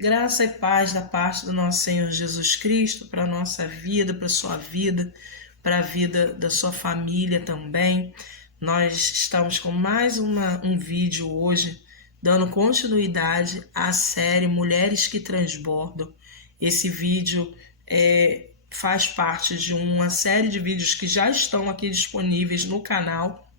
Graça e paz da parte do nosso Senhor Jesus Cristo para a nossa vida, para a sua vida, para a vida da sua família também. Nós estamos com mais um vídeo hoje, dando continuidade à série Mulheres que Transbordam. Esse vídeo faz parte de uma série de vídeos que já estão aqui disponíveis no canal.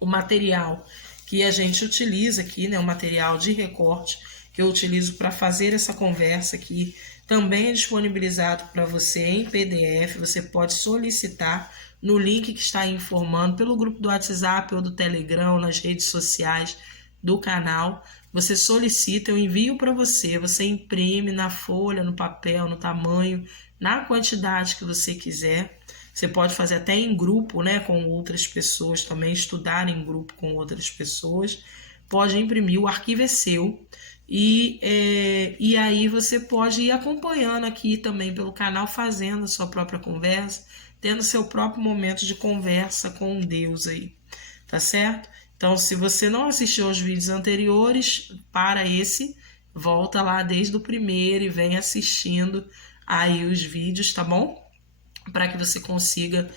O material que a gente utiliza aqui, né, o material de recorte que eu utilizo para fazer essa conversa aqui, também é disponibilizado para você em PDF. Você pode solicitar no link que está aí informando pelo grupo do WhatsApp ou do Telegram, nas redes sociais do canal. Você solicita, eu envio para você, você imprime na folha, no papel, no tamanho, na quantidade que você quiser. Você pode fazer até em grupo, né, com outras pessoas também, estudar em grupo com outras pessoas. Pode imprimir, o arquivo é seu. E aí você pode ir acompanhando aqui também pelo canal, fazendo a sua própria conversa, tendo seu próprio momento de conversa com Deus aí, tá certo? Então, se você não assistiu aos vídeos anteriores, para esse, volta lá desde o primeiro e vem assistindo aí os vídeos, tá bom? Para que você consiga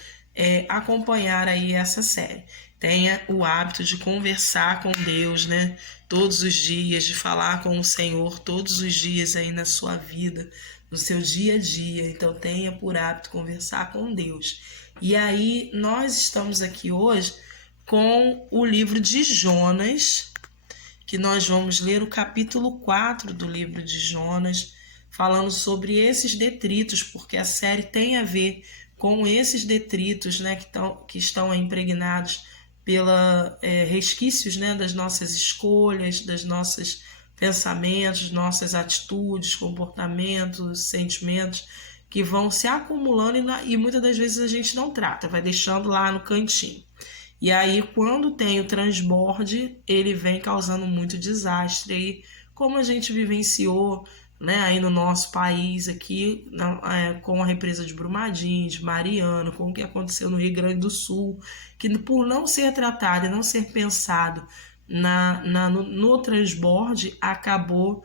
acompanhar aí essa série. Tenha o hábito de conversar com Deus, né? Todos os dias, de falar com o Senhor todos os dias aí na sua vida, no seu dia a dia. Então tenha por hábito conversar com Deus. E aí nós estamos aqui hoje com o livro de Jonas, que nós vamos ler o capítulo 4 do livro de Jonas, falando sobre esses detritos, porque a série tem a ver com esses detritos, né, que estão impregnados pela resquícios, né, das nossas escolhas, das nossas pensamentos, nossas atitudes, comportamentos, sentimentos, que vão se acumulando e muitas das vezes a gente não trata, vai deixando lá no cantinho. E aí, quando tem o transborde, ele vem causando muito desastre. E como a gente vivenciou, né, aí no nosso país aqui, com a represa de Brumadinho, de Mariana, com o que aconteceu no Rio Grande do Sul, que por não ser tratado e não ser pensado no transborde, acabou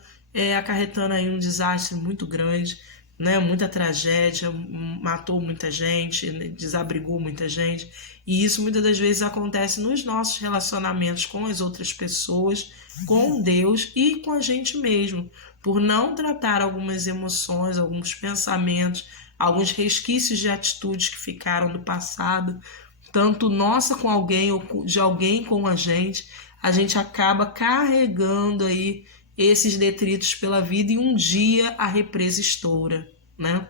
acarretando aí um desastre muito grande, né, muita tragédia, matou muita gente, né, desabrigou muita gente. E isso muitas das vezes acontece nos nossos relacionamentos com as outras pessoas, com Deus e com a gente mesmo, por não tratar algumas emoções, alguns pensamentos, alguns resquícios de atitudes que ficaram do passado, tanto nossa com alguém ou de alguém com a gente acaba carregando aí esses detritos pela vida e um dia a represa estoura, né?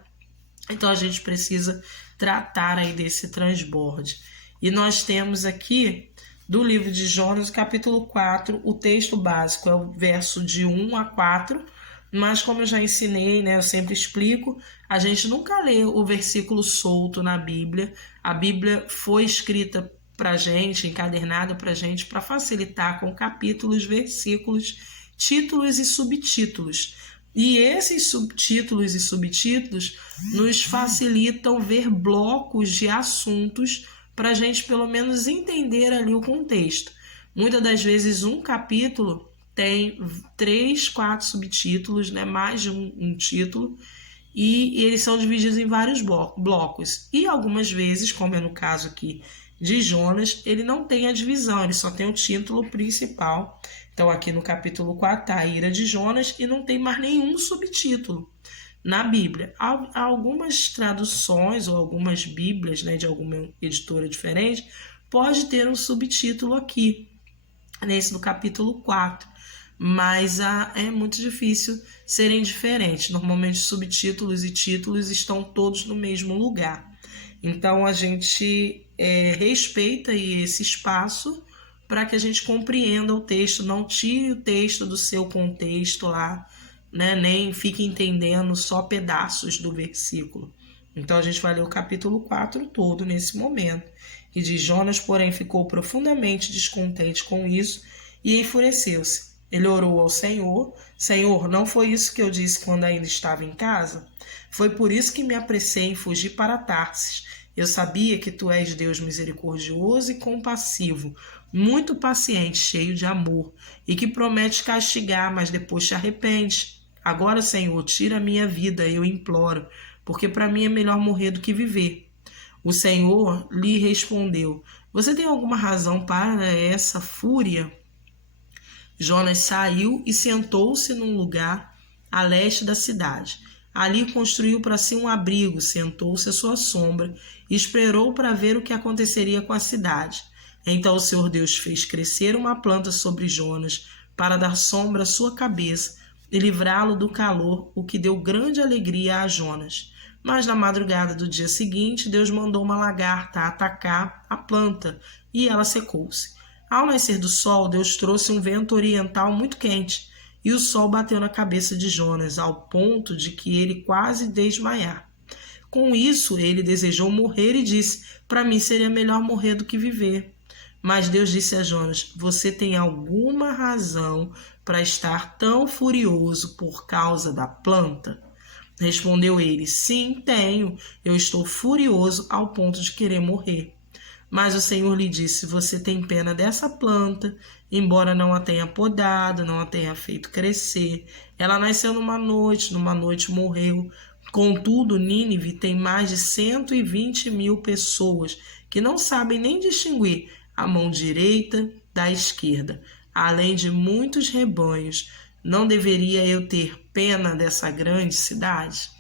Então a gente precisa tratar aí desse transborde. E nós temos aqui do livro de Jonas, capítulo 4, o texto básico é o verso de 1 a 4, mas como eu já ensinei, né, eu sempre explico, a gente nunca lê o versículo solto na Bíblia. A Bíblia foi escrita para gente, encadernada para gente, para facilitar com capítulos, versículos, títulos e subtítulos. E esses subtítulos e subtítulos nos facilitam ver blocos de assuntos para a gente pelo menos entender ali o contexto. Muitas das vezes um capítulo tem 3, 4 subtítulos, né? Mais de um título, e eles são divididos em vários blocos. E algumas vezes, como é no caso aqui de Jonas, ele não tem a divisão, ele só tem o título principal. Então aqui no capítulo 4 está a ira de Jonas e não tem mais nenhum subtítulo na Bíblia. Há algumas traduções ou algumas bíblias, né, de alguma editora diferente, pode ter um subtítulo aqui, nesse do capítulo 4. Mas é muito difícil serem diferentes. Normalmente subtítulos e títulos estão todos no mesmo lugar. Então a gente respeita aí esse espaço para que a gente compreenda o texto, não tire o texto do seu contexto lá, né? Nem fique entendendo só pedaços do versículo. Então a gente vai ler o capítulo 4 todo nesse momento. E diz: Jonas, porém, ficou profundamente descontente com isso e enfureceu-se. Ele orou ao Senhor: Senhor, não foi isso que eu disse quando ainda estava em casa? Foi por isso que me apressei em fugir para Tarsis. Eu sabia que tu és Deus misericordioso e compassivo, muito paciente, cheio de amor, e que prometes castigar, mas depois te arrependes. Agora, Senhor, tira a minha vida, eu imploro, porque para mim é melhor morrer do que viver. O Senhor lhe respondeu: Você tem alguma razão para essa fúria? Jonas saiu e sentou-se num lugar a leste da cidade. Ali construiu para si um abrigo, sentou-se à sua sombra e esperou para ver o que aconteceria com a cidade. Então o Senhor Deus fez crescer uma planta sobre Jonas para dar sombra à sua cabeça e livrá-lo do calor, o que deu grande alegria a Jonas. Mas na madrugada do dia seguinte, Deus mandou uma lagarta atacar a planta e ela secou-se. Ao nascer do sol, Deus trouxe um vento oriental muito quente e o sol bateu na cabeça de Jonas, ao ponto de que ele quase desmaiar. Com isso, ele desejou morrer e disse: Para mim seria melhor morrer do que viver. Mas Deus disse a Jonas: Você tem alguma razão para estar tão furioso por causa da planta? Respondeu ele: Sim, tenho. Eu estou furioso ao ponto de querer morrer. Mas o Senhor lhe disse: Você tem pena dessa planta, embora não a tenha podado, não a tenha feito crescer. Ela nasceu numa noite morreu. Contudo, Nínive tem mais de 120.000 pessoas que não sabem nem distinguir a mão direita da esquerda, além de muitos rebanhos. Não deveria eu ter pena dessa grande cidade?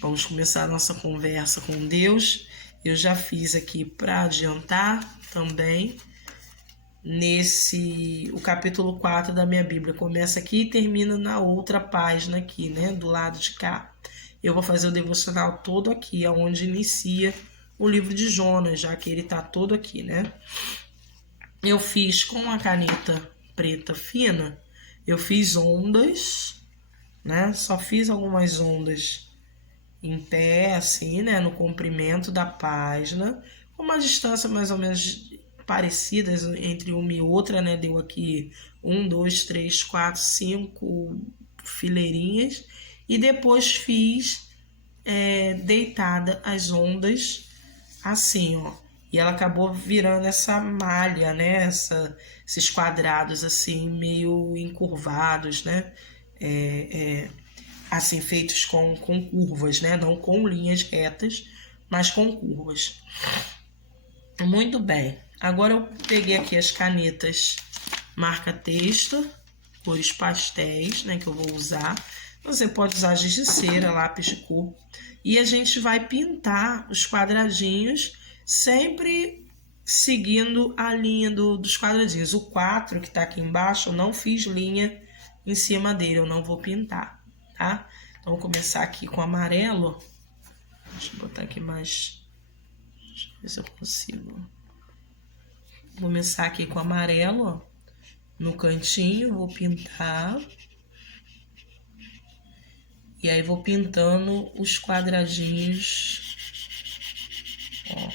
Vamos começar a nossa conversa com Deus. Eu já fiz aqui para adiantar também o capítulo 4 da minha Bíblia. Começa aqui e termina na outra página aqui, né, do lado de cá. Eu vou fazer o devocional todo aqui, onde inicia o livro de Jonas, já que ele está todo aqui, né? Eu fiz com a caneta preta fina, eu fiz ondas, né? Só fiz algumas ondas em pé, assim, né, no comprimento da página, com uma distância mais ou menos parecida entre uma e outra, né, deu aqui 1, 2, 3, 4, 5 fileirinhas, e depois fiz deitada as ondas, assim, ó, e ela acabou virando essa malha, né, esses quadrados, assim, meio encurvados, né, assim, feitos com curvas, né? Não com linhas retas, mas com curvas. Muito bem. Agora eu peguei aqui as canetas marca-texto, cores pastéis, né? Que eu vou usar. Você pode usar giz de cera, lápis de cor. E a gente vai pintar os quadradinhos, sempre seguindo a linha dos quadradinhos. O 4 que está aqui embaixo, eu não fiz linha em cima dele, eu não vou pintar. Tá? Então, vou começar aqui com amarelo. Deixa eu botar aqui mais. Deixa eu ver se eu consigo. Vou começar aqui com amarelo, ó, no cantinho, vou pintar. E aí, vou pintando os quadradinhos. Ó.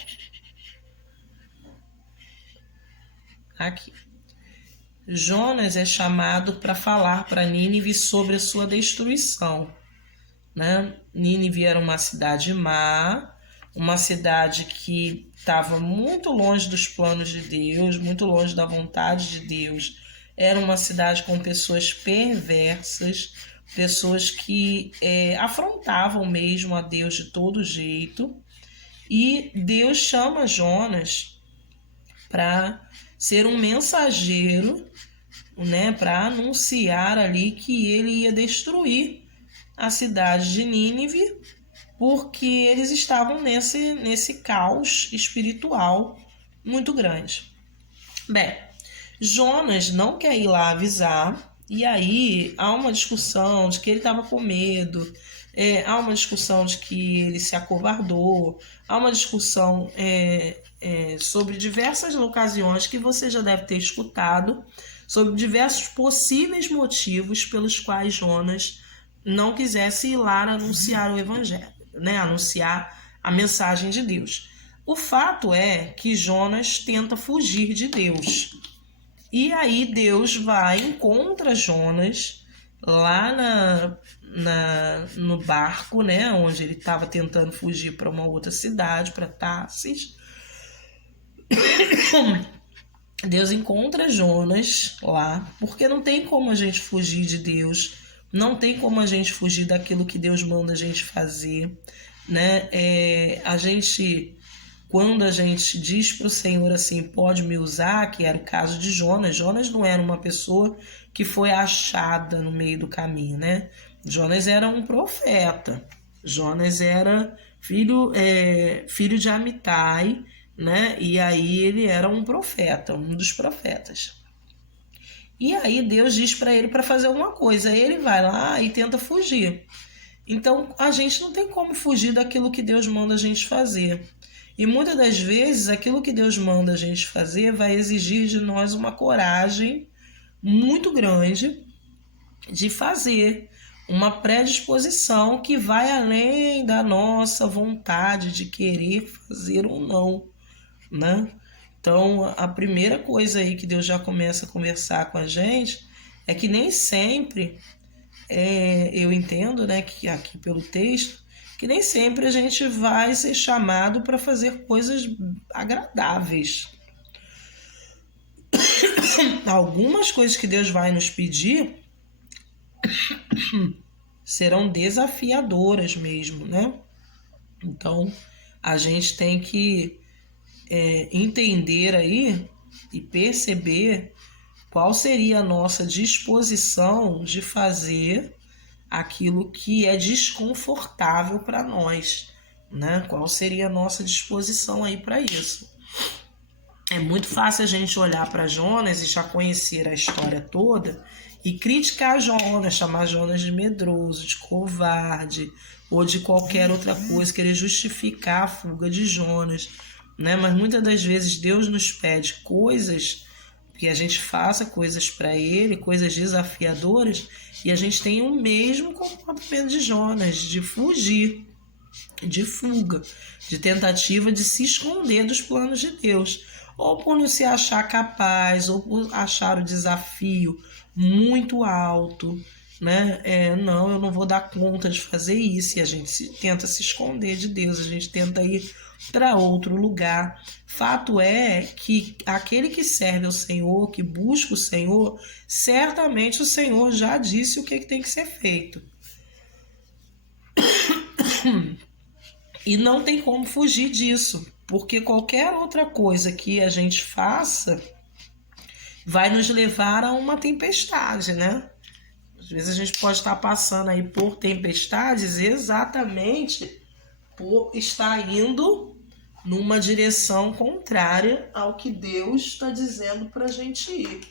Aqui. Jonas é chamado para falar para Nínive sobre a sua destruição, né? Nínive era uma cidade má, uma cidade que estava muito longe dos planos de Deus, muito longe da vontade de Deus. Era uma cidade com pessoas perversas, pessoas que afrontavam mesmo a Deus de todo jeito. E Deus chama Jonas para ser um mensageiro, né, para anunciar ali que ele ia destruir a cidade de Nínive, porque eles estavam nesse caos espiritual muito grande. Bem, Jonas não quer ir lá avisar, e aí há uma discussão de que ele estava com medo, há uma discussão de que ele se acovardou, há uma discussão sobre diversas ocasiões que você já deve ter escutado, sobre diversos possíveis motivos pelos quais Jonas não quisesse ir lá anunciar o evangelho, né? Anunciar a mensagem de Deus. O fato é que Jonas tenta fugir de Deus. E aí Deus encontra Jonas lá no barco, né? Onde ele estava tentando fugir para uma outra cidade, para Tarsis. Deus encontra Jonas lá, porque não tem como a gente fugir de Deus Não tem como a gente fugir daquilo que Deus manda a gente fazer, né? Quando a gente diz para o Senhor assim, pode me usar, que era o caso de Jonas. Jonas não era uma pessoa que foi achada no meio do caminho, né? Jonas era um profeta. Jonas era filho de Amitai, né? E aí ele era um profeta, um dos profetas. E aí Deus diz para ele para fazer alguma coisa. Ele vai lá e tenta fugir. Então a gente não tem como fugir daquilo que Deus manda a gente fazer. E muitas das vezes aquilo que Deus manda a gente fazer vai exigir de nós uma coragem muito grande de fazer, uma predisposição que vai além da nossa vontade de querer fazer ou não, né? Então, a primeira coisa aí que Deus já começa a conversar com a gente é que nem sempre, eu entendo, né, que aqui pelo texto, que nem sempre a gente vai ser chamado para fazer coisas agradáveis. Algumas coisas que Deus vai nos pedir serão desafiadoras mesmo, né? Então, a gente tem que entender aí e perceber qual seria a nossa disposição de fazer aquilo que é desconfortável para nós, né? Qual seria a nossa disposição aí para isso? É muito fácil a gente olhar para Jonas e já conhecer a história toda e criticar Jonas, chamar Jonas de medroso, de covarde ou de qualquer outra coisa, querer justificar a fuga de Jonas, né? Mas muitas das vezes Deus nos pede coisas, que a gente faça coisas para Ele, coisas desafiadoras, e a gente tem o mesmo comportamento de Jonas, de fugir, de fuga, de tentativa de se esconder dos planos de Deus, ou por não se achar capaz, ou por achar o desafio muito alto, né? Não, eu não vou dar conta de fazer isso, e a gente tenta se esconder de Deus, a gente tenta ir para outro lugar. Fato é que aquele que serve ao Senhor, que busca o Senhor, certamente o Senhor já disse o que tem que ser feito. E não tem como fugir disso, porque qualquer outra coisa que a gente faça vai nos levar a uma tempestade, né? Às vezes a gente pode estar passando aí por tempestades exatamente por estar indo numa direção contrária ao que Deus está dizendo para a gente ir.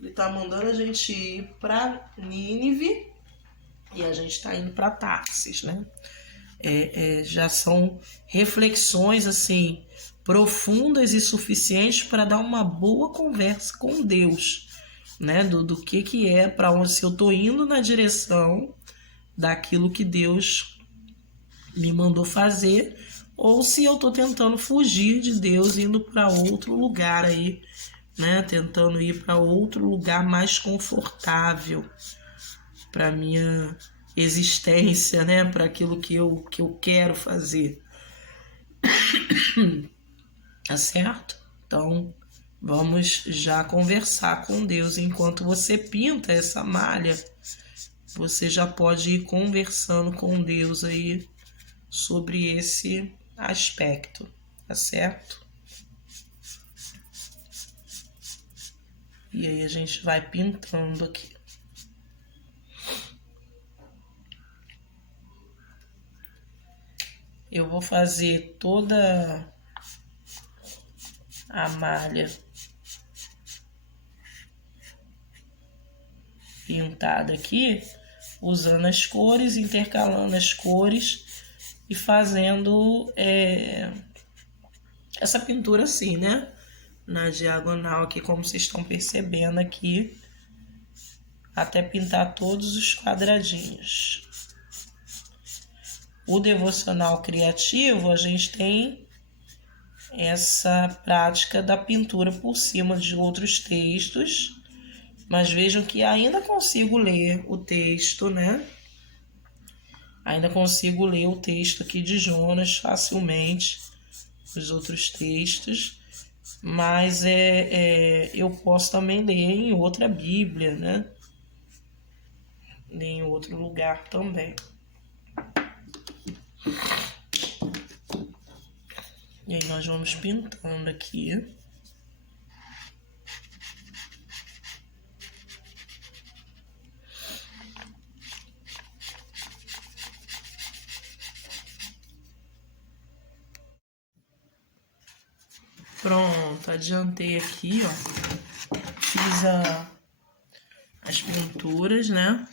Ele está mandando a gente ir para Nínive e a gente está indo para Tarsis, né? Já são reflexões assim profundas e suficientes para dar uma boa conversa com Deus, né? Do que é, para onde, se eu estou indo na direção daquilo que Deus me mandou fazer, ou se eu estou tentando fugir de Deus, indo para outro lugar aí, né? Tentando ir para outro lugar mais confortável para minha existência, né? Para aquilo que eu quero fazer. Tá certo? Então, vamos já conversar com Deus. Enquanto você pinta essa malha, você já pode ir conversando com Deus aí sobre esse aspecto, tá certo? E aí a gente vai pintando aqui. Eu vou fazer toda a malha pintada aqui, usando as cores, intercalando as cores e fazendo essa pintura assim, né? Na diagonal aqui, como vocês estão percebendo aqui, até pintar todos os quadradinhos. O devocional criativo, a gente tem essa prática da pintura por cima de outros textos, mas vejam que ainda consigo ler o texto, né? Ainda consigo ler o texto aqui de Jonas facilmente, os outros textos, mas eu posso também ler em outra Bíblia, né? em outro lugar também. E aí nós vamos pintando aqui. Pronto, adiantei aqui, ó. Fiz as pinturas, né?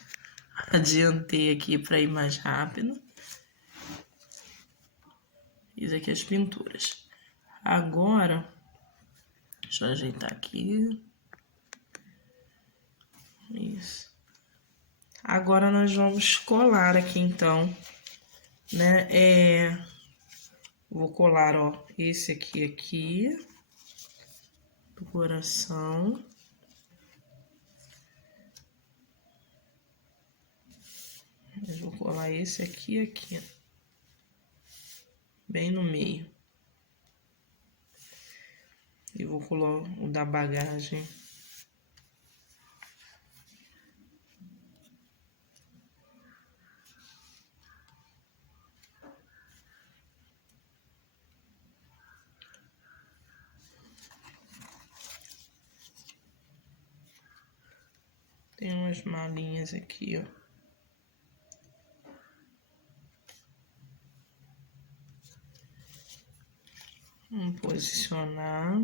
Adiantei aqui para ir mais rápido. Fiz aqui as pinturas. Agora, deixa eu ajeitar aqui. Isso. Agora nós vamos colar aqui, então, né? Vou colar, ó, esse aqui, do coração. Eu vou colar esse aqui, bem no meio. E vou colar o da bagagem. Tem umas malinhas aqui, ó. Vamos posicionar.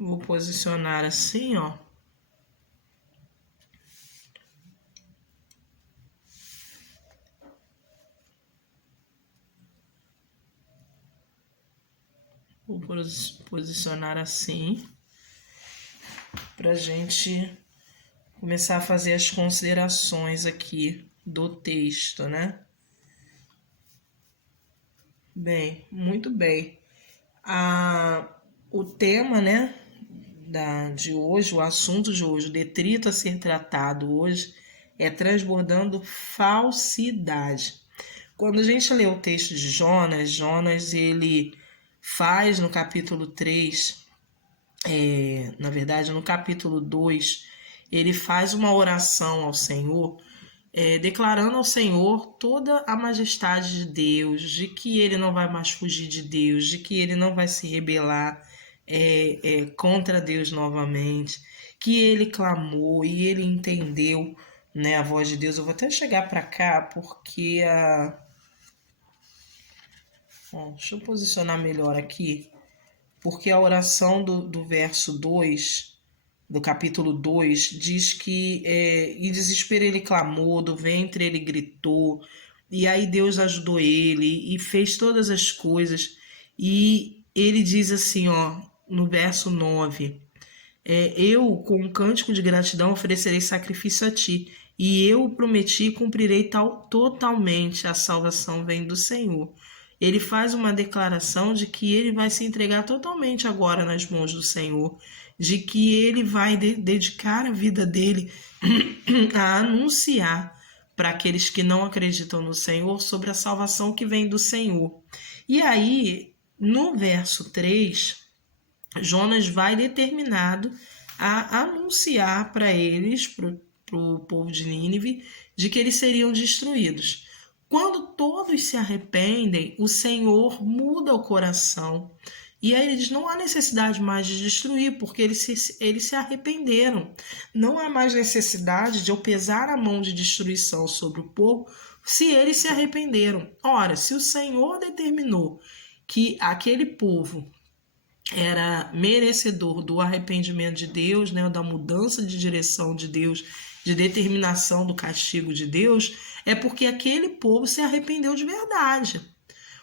Vou posicionar assim, ó. Vou posicionar assim, pra gente começar a fazer as considerações aqui do texto, né? Bem, muito bem. O tema, né, de hoje, o assunto de hoje, o detrito a ser tratado hoje é transbordando falsidade. Quando a gente lê o texto de Jonas ele faz no capítulo 3, na verdade no capítulo 2, ele faz uma oração ao Senhor, declarando ao Senhor toda a majestade de Deus, de que ele não vai mais fugir de Deus, de que ele não vai se rebelar contra Deus novamente, que ele clamou e ele entendeu, né, a voz de Deus. Eu vou até chegar para cá porque deixa eu posicionar melhor aqui, porque a oração do verso 2, do capítulo 2, diz que em desespero ele clamou, do ventre ele gritou, e aí Deus ajudou ele e fez todas as coisas. E ele diz assim, ó, no verso 9, eu com um cântico de gratidão oferecerei sacrifício a ti, e eu prometi e cumprirei totalmente. A salvação vem do Senhor. Ele faz uma declaração de que ele vai se entregar totalmente agora nas mãos do Senhor, de que ele vai dedicar a vida dele a anunciar para aqueles que não acreditam no Senhor sobre a salvação que vem do Senhor. E aí, no verso 3, Jonas vai determinado a anunciar para eles, para o povo de Nínive, de que eles seriam destruídos. Quando todos se arrependem, o Senhor muda o coração. E aí eles não há necessidade mais de destruir, porque eles se arrependeram. Não há mais necessidade de eu pesar a mão de destruição sobre o povo, se eles se arrependeram. Ora, se o Senhor determinou que aquele povo era merecedor do arrependimento de Deus, né, da mudança de direção de Deus, de determinação do castigo de Deus, é porque aquele povo se arrependeu de verdade.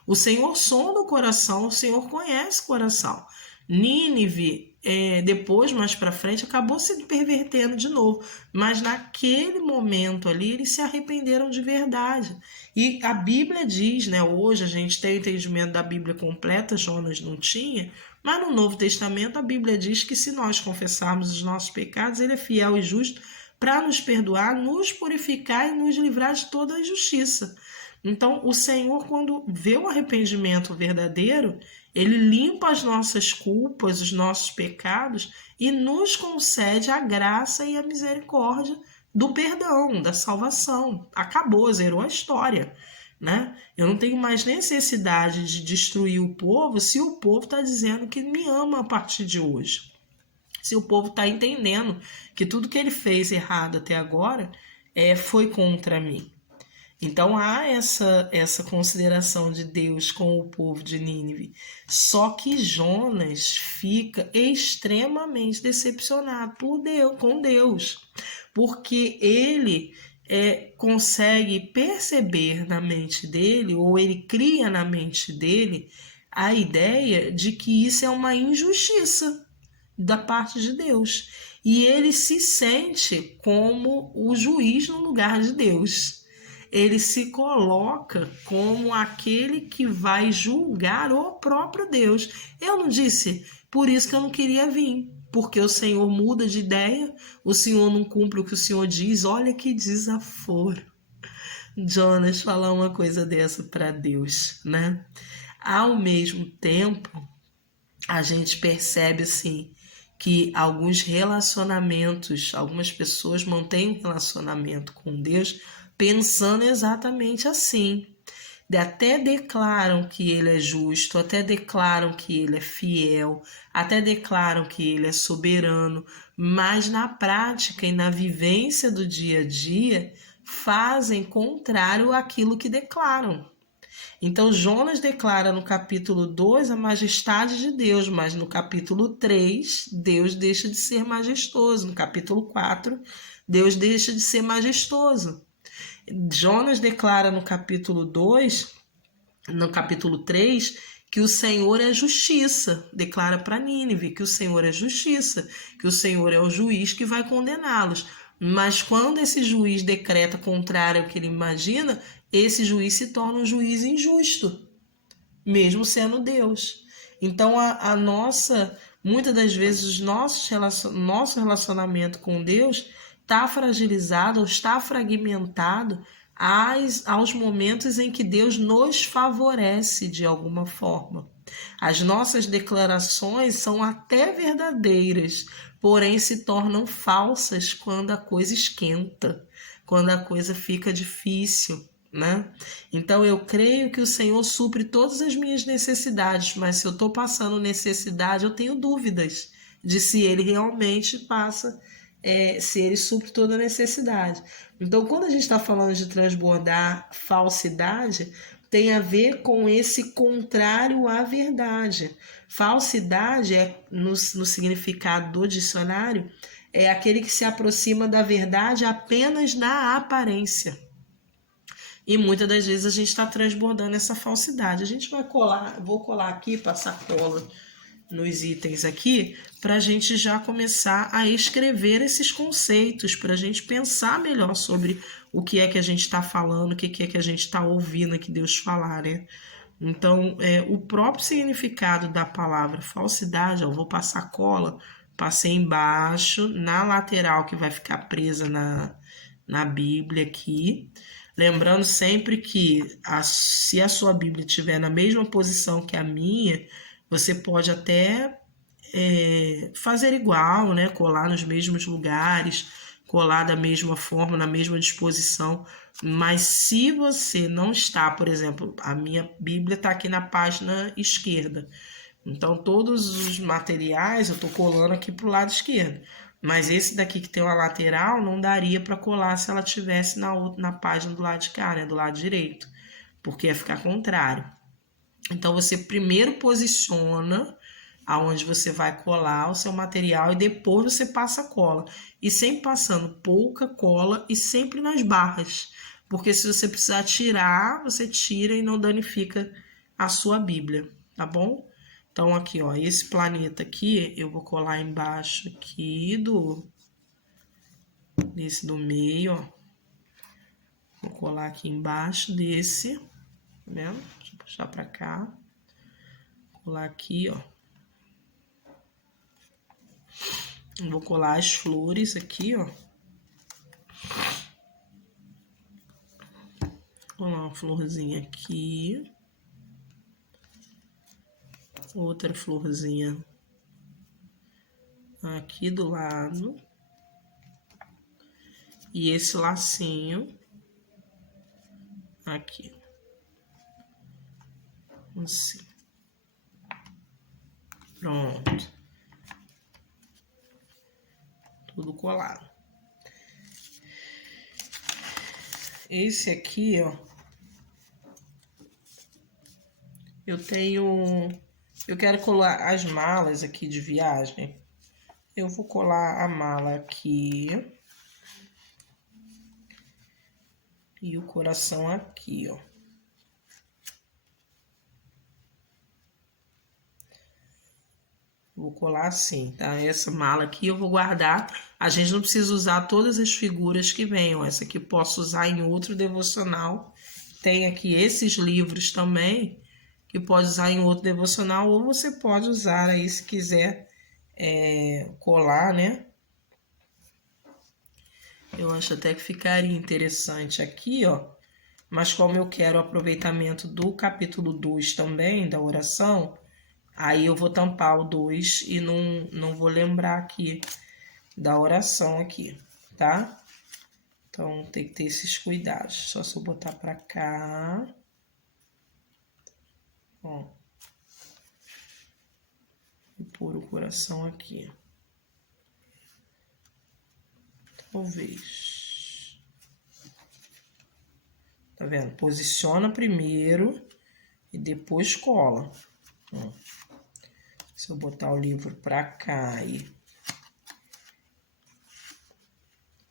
O Senhor sonda o coração, o Senhor conhece o coração. Nínive, depois, mais para frente, acabou se pervertendo de novo. Mas naquele momento ali, eles se arrependeram de verdade. E a Bíblia diz, né? Hoje a gente tem o entendimento da Bíblia completa, Jonas não tinha, mas no Novo Testamento a Bíblia diz que se nós confessarmos os nossos pecados, ele é fiel e justo para nos perdoar, nos purificar e nos livrar de toda a injustiça. Então, o Senhor, quando vê o arrependimento verdadeiro, ele limpa as nossas culpas, os nossos pecados e nos concede a graça e a misericórdia do perdão, da salvação. Acabou, zerou a história, né? Eu não tenho mais necessidade de destruir o povo se o povo está dizendo que me ama a partir de hoje. Se o povo está entendendo que tudo que ele fez errado até agora foi contra mim. Então há essa consideração de Deus com o povo de Nínive. Só que Jonas fica extremamente decepcionado com Deus, porque ele consegue perceber na mente dele, ou ele cria na mente dele, a ideia de que isso é uma injustiça da parte de Deus. E ele se sente como o juiz no lugar de Deus. Ele se coloca como aquele que vai julgar o próprio Deus. Eu não disse, por isso que eu não queria vir, porque o Senhor muda de ideia, o Senhor não cumpre o que o Senhor diz. Olha que desaforo. Jonas falar uma coisa dessa para Deus, né? Ao mesmo tempo, a gente percebe assim que alguns relacionamentos, algumas pessoas mantêm um relacionamento com Deus pensando exatamente assim. Até declaram que ele é justo, até declaram que ele é fiel, até declaram que ele é soberano, mas na prática e na vivência do dia a dia fazem contrário àquilo que declaram. Então Jonas declara no capítulo 2 a majestade de Deus, mas no capítulo 3 Deus deixa de ser majestoso. No capítulo 4 Deus deixa de ser majestoso. Jonas declara no capítulo 2, no capítulo 3, que o Senhor é justiça. Declara para Nínive que o Senhor é justiça, que o Senhor é o juiz que vai condená-los. Mas quando esse juiz decreta contrário ao que ele imagina, esse juiz se torna um juiz injusto, mesmo sendo Deus. Então muitas das vezes nosso relacionamento com Deus está fragilizado ou está fragmentado aos momentos em que Deus nos favorece de alguma forma. As nossas declarações são até verdadeiras, porém se tornam falsas quando a coisa esquenta, quando a coisa fica difícil, né? Então eu creio que o Senhor supre todas as minhas necessidades, mas se eu estou passando necessidade, eu tenho dúvidas de se Ele realmente passa, se Ele supre toda a necessidade. Então, quando a gente está falando de transbordar falsidade, tem a ver com esse contrário à verdade. Falsidade, no significado do dicionário, é aquele que se aproxima da verdade apenas na aparência. E muitas das vezes a gente está transbordando essa falsidade. A gente vou colar aqui, passar cola nos itens aqui, para a gente já começar a escrever esses conceitos, para a gente pensar melhor sobre o que é que a gente está falando, o que é que a gente está ouvindo aqui Deus falar, né? Então, o próprio significado da palavra falsidade, eu vou passar cola, passei embaixo, na lateral que vai ficar presa na Bíblia aqui. Lembrando sempre que se a sua Bíblia estiver na mesma posição que a minha, você pode até fazer igual, né? Colar nos mesmos lugares, colar da mesma forma, na mesma disposição. Mas se você não está, por exemplo, a minha Bíblia está aqui na página esquerda. Então, todos os materiais eu estou colando aqui para o lado esquerdo. Mas esse daqui que tem uma lateral não daria para colar se ela tivesse na página do lado de cá, né? Do lado direito. Porque ia ficar contrário. Então, você primeiro posiciona aonde você vai colar o seu material e depois você passa a cola. E sempre passando pouca cola e sempre nas barras, porque se você precisar tirar, você tira e não danifica a sua Bíblia, tá bom? Então aqui, ó, esse planeta aqui, eu vou colar embaixo aqui desse do meio, ó. Vou colar aqui embaixo desse, tá vendo? Deixa eu puxar pra cá. Colar aqui, ó. Vou colar as flores aqui, ó. Colar uma florzinha aqui. Outra florzinha aqui do lado. E esse lacinho aqui. Assim. Pronto. Tudo colado. Esse aqui, ó. Eu quero colar as malas aqui de viagem. Eu vou colar a mala aqui. E o coração aqui, ó. Vou colar assim, tá? Essa mala aqui eu vou guardar. A gente não precisa usar todas as figuras que venham. Essa aqui eu posso usar em outro devocional. Tem aqui esses livros também, que pode usar em outro devocional. Ou você pode usar aí, se quiser, colar, né? Eu acho até que ficaria interessante aqui, ó. Mas como eu quero o aproveitamento do capítulo 2 também, da oração, aí eu vou tampar o 2 e não vou lembrar aqui da oração aqui, tá? Então tem que ter esses cuidados. Só se eu botar pra cá. Ó. E pôr o coração aqui. Talvez. Tá vendo? Posiciona primeiro e depois cola. Ó. Se eu botar o livro pra cá e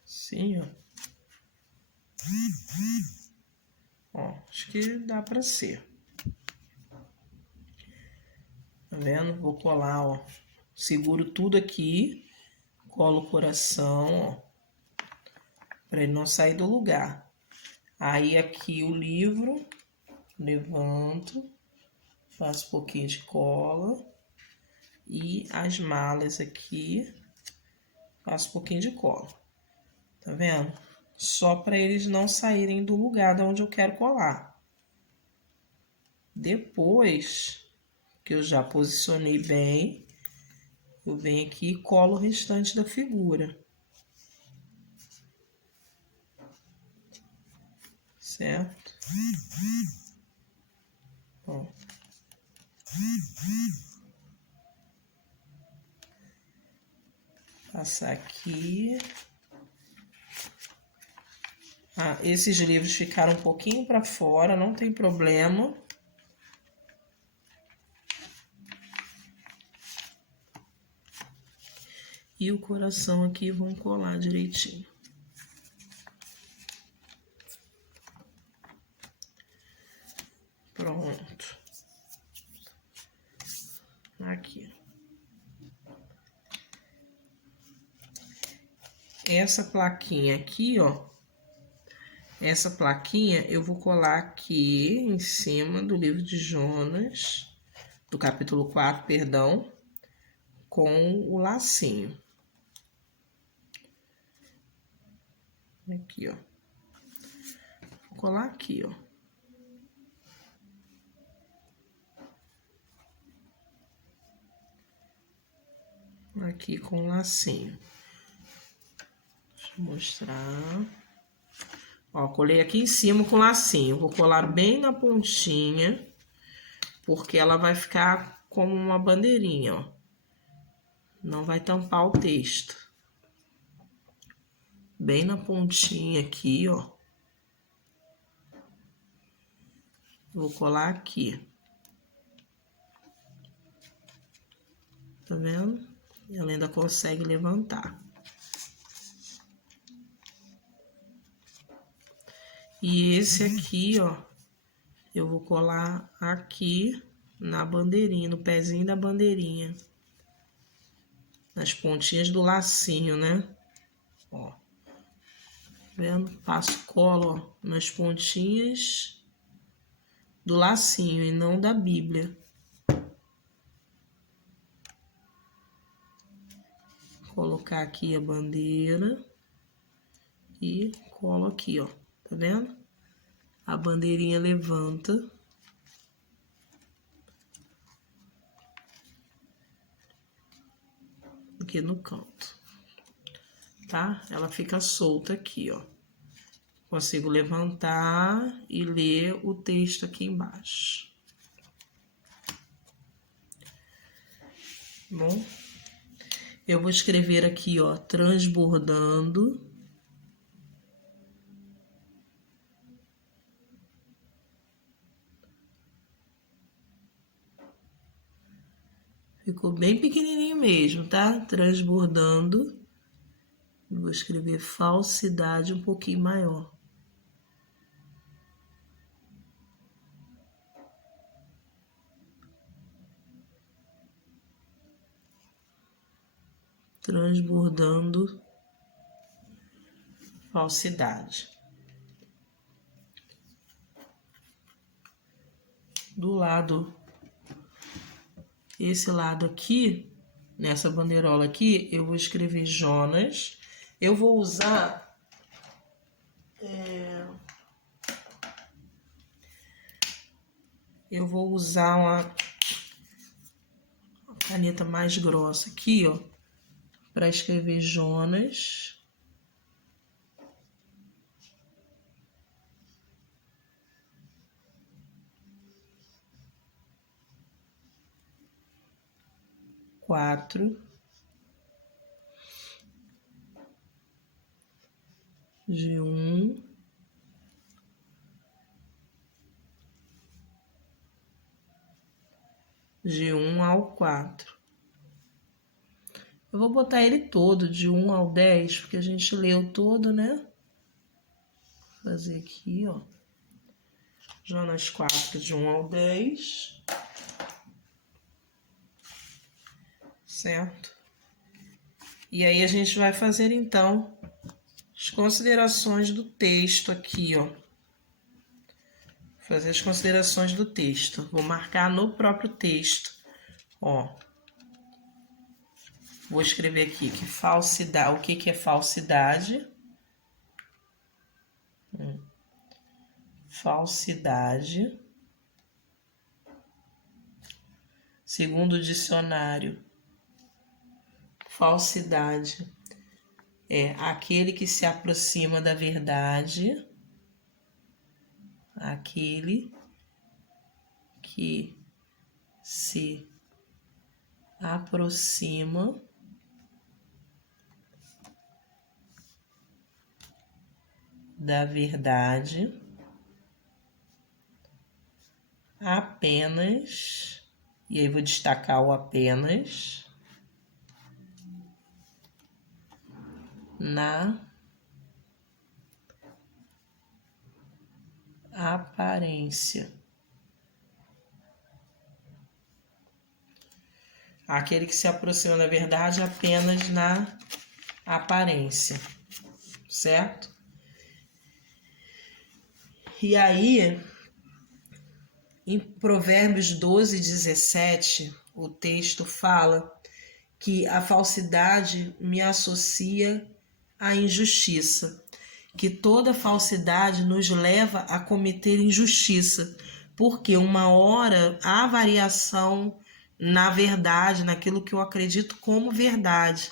assim, ó. Ó, acho que dá pra ser. Tá vendo? Vou colar, ó. Seguro tudo aqui. Colo o coração, ó. Pra ele não sair do lugar. Aí aqui o livro. Levanto. Faço um pouquinho de cola. E as malas aqui. Faço um pouquinho de cola. Tá vendo? Só para eles não saírem do lugar de onde eu quero colar. Depois que eu já posicionei bem, eu venho aqui e colo o restante da figura. Certo? Ó. Passar aqui. Ah, esses livros ficaram um pouquinho para fora, não tem problema. E o coração aqui vão colar direitinho. Pronto. Aqui. Essa plaquinha aqui, ó. Essa plaquinha eu vou colar aqui em cima do livro de Jonas, do capítulo 4, perdão, com o lacinho. Aqui, ó. Vou colar aqui, ó. Aqui com o lacinho. Deixa eu mostrar. Ó, colei aqui em cima com lacinho. Vou colar bem na pontinha, porque ela vai ficar como uma bandeirinha, ó. Não vai tampar o texto. Bem na pontinha aqui, ó. Vou colar aqui. Tá vendo? E ela ainda consegue levantar. E esse aqui, ó, eu vou colar aqui na bandeirinha, no pezinho da bandeirinha. Nas pontinhas do lacinho, né? Ó. Tá vendo? Passo colo, ó, nas pontinhas do lacinho e não da Bíblia. Colocar aqui a bandeira e colo aqui, ó. Tá vendo? A bandeirinha levanta. Aqui no canto, tá? Ela fica solta aqui, ó. Consigo levantar e ler o texto aqui embaixo. Bom, eu vou escrever aqui, ó, transbordando. Ficou bem pequenininho mesmo, tá? Transbordando. Vou escrever falsidade um pouquinho maior. Transbordando falsidade. Do lado, esse lado aqui, nessa bandeirola aqui, eu vou escrever Jonas. Eu vou usar uma caneta mais grossa aqui, ó, para escrever Jonas. Quatro. De 1. De 1 ao 4. Eu vou botar ele todo, de 1 ao 10, porque a gente leu todo, né? Vou fazer aqui, ó. Jonas 4, de 1 ao 10. Certo? E aí a gente vai fazer, então, as considerações do texto aqui, ó. Fazer as considerações do texto. Vou marcar no próprio texto, ó. Vou escrever aqui que falsidade, o que é falsidade? Falsidade, segundo o dicionário, falsidade é aquele que se aproxima da verdade, aquele que se aproxima da verdade apenas, e aí vou destacar o apenas, na aparência. Aquele que se aproxima da verdade apenas na aparência, certo? E aí, em Provérbios 12, 17, o texto fala que a falsidade me associa à injustiça, que toda falsidade nos leva a cometer injustiça, porque uma hora há variação na verdade, naquilo que eu acredito como verdade.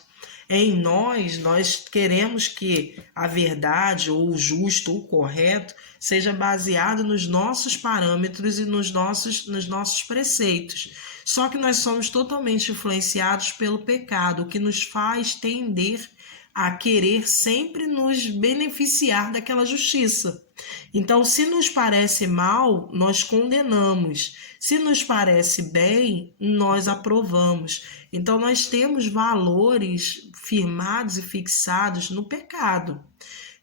Em nós queremos que a verdade, ou o justo, ou o correto, seja baseado nos nossos parâmetros e nos nossos preceitos. Só que nós somos totalmente influenciados pelo pecado, o que nos faz tender a querer sempre nos beneficiar daquela justiça. Então, se nos parece mal, nós condenamos. Se nos parece bem, nós aprovamos. Então, nós temos valores firmados e fixados no pecado.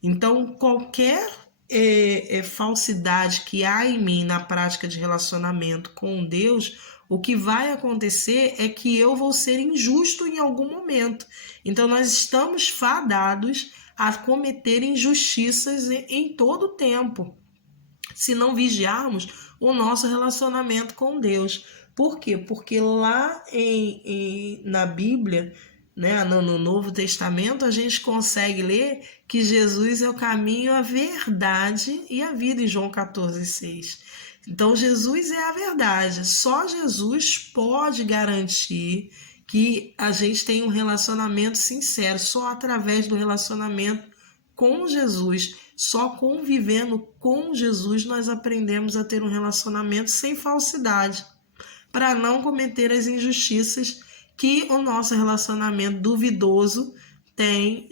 Então, qualquer falsidade que há em mim na prática de relacionamento com Deus, o que vai acontecer é que eu vou ser injusto em algum momento. Então, nós estamos fadados a cometer injustiças em todo o tempo, se não vigiarmos o nosso relacionamento com Deus. Por quê? Porque lá na Bíblia, né, no Novo Testamento, a gente consegue ler que Jesus é o caminho, a verdade e a vida, em João 14,6. Então, Jesus é a verdade. Só Jesus pode garantir que a gente tem um relacionamento sincero. Só através do relacionamento com Jesus, só convivendo com Jesus, nós aprendemos a ter um relacionamento sem falsidade, para não cometer as injustiças que o nosso relacionamento duvidoso tem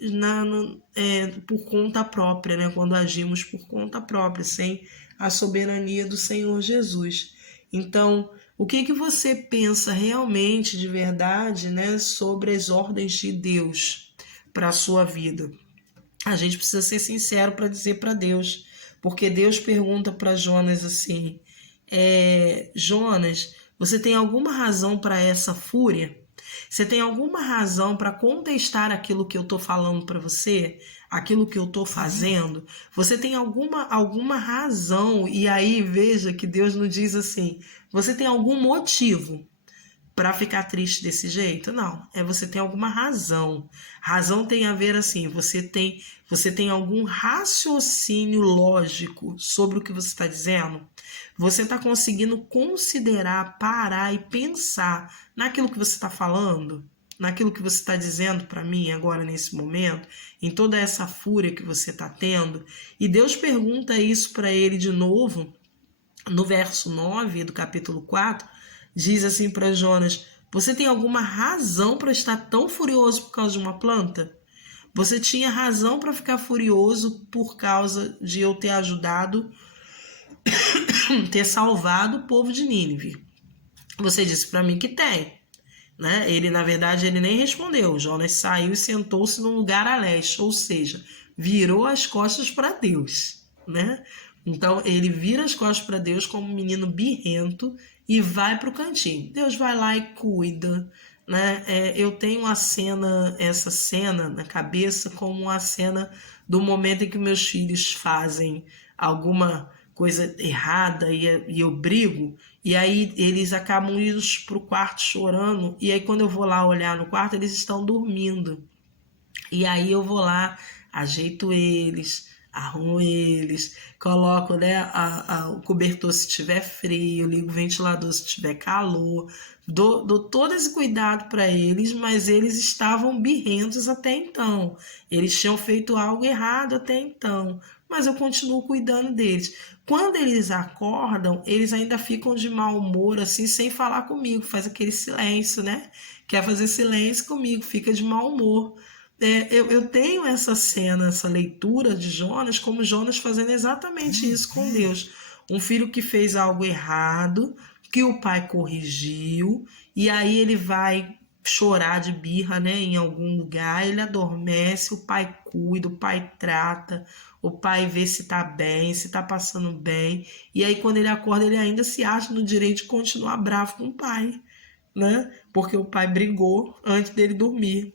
por conta própria, né? Quando agimos por conta própria, sem a soberania do Senhor Jesus. Então, o que você pensa realmente, de verdade, né, sobre as ordens de Deus para a sua vida? A gente precisa ser sincero para dizer para Deus, porque Deus pergunta para Jonas assim: Jonas, você tem alguma razão para essa fúria? Você tem alguma razão para contestar aquilo que eu estou falando para você? Aquilo que eu estou fazendo? Você tem alguma razão? E aí veja que Deus nos diz assim: você tem algum motivo para ficar triste desse jeito? Não, você tem alguma razão. Razão tem a ver assim, você tem algum raciocínio lógico sobre o que você está dizendo? Você está conseguindo considerar, parar e pensar naquilo que você está falando? Naquilo que você está dizendo para mim agora nesse momento? Em toda essa fúria que você está tendo? E Deus pergunta isso para ele de novo, no verso 9 do capítulo 4, diz assim para Jonas: você tem alguma razão para estar tão furioso por causa de uma planta? Você tinha razão para ficar furioso por causa de eu ter ajudado, ter salvado o povo de Nínive? Você disse para mim que tem, né? Ele, na verdade, ele nem respondeu. Jonas saiu e sentou-se num lugar a leste, ou seja, virou as costas para Deus, né? Então, ele vira as costas para Deus como um menino birrento e vai para o cantinho. Deus vai lá e cuida, né? Eu tenho essa cena na cabeça como uma cena do momento em que meus filhos fazem alguma coisa errada e eu brigo, e aí eles acabam indo para o quarto chorando, e aí quando eu vou lá olhar no quarto, eles estão dormindo. E aí eu vou lá, ajeito eles, arrumo eles, coloco, né, o cobertor se tiver frio, ligo o ventilador se tiver calor, dou todo esse cuidado para eles, mas eles estavam birrentos até então. Eles tinham feito algo errado até então, mas eu continuo cuidando deles. Quando eles acordam, eles ainda ficam de mau humor, assim, sem falar comigo, faz aquele silêncio, né? Quer fazer silêncio comigo, fica de mau humor. Eu tenho essa cena, essa leitura de Jonas, como Jonas fazendo exatamente isso com Deus. Um filho que fez algo errado, que o pai corrigiu, e aí ele vai chorar de birra, né, em algum lugar, ele adormece, o pai cuida, o pai trata, o pai vê se tá bem, se tá passando bem, e aí quando ele acorda, ele ainda se acha no direito de continuar bravo com o pai, né, porque o pai brigou antes dele dormir.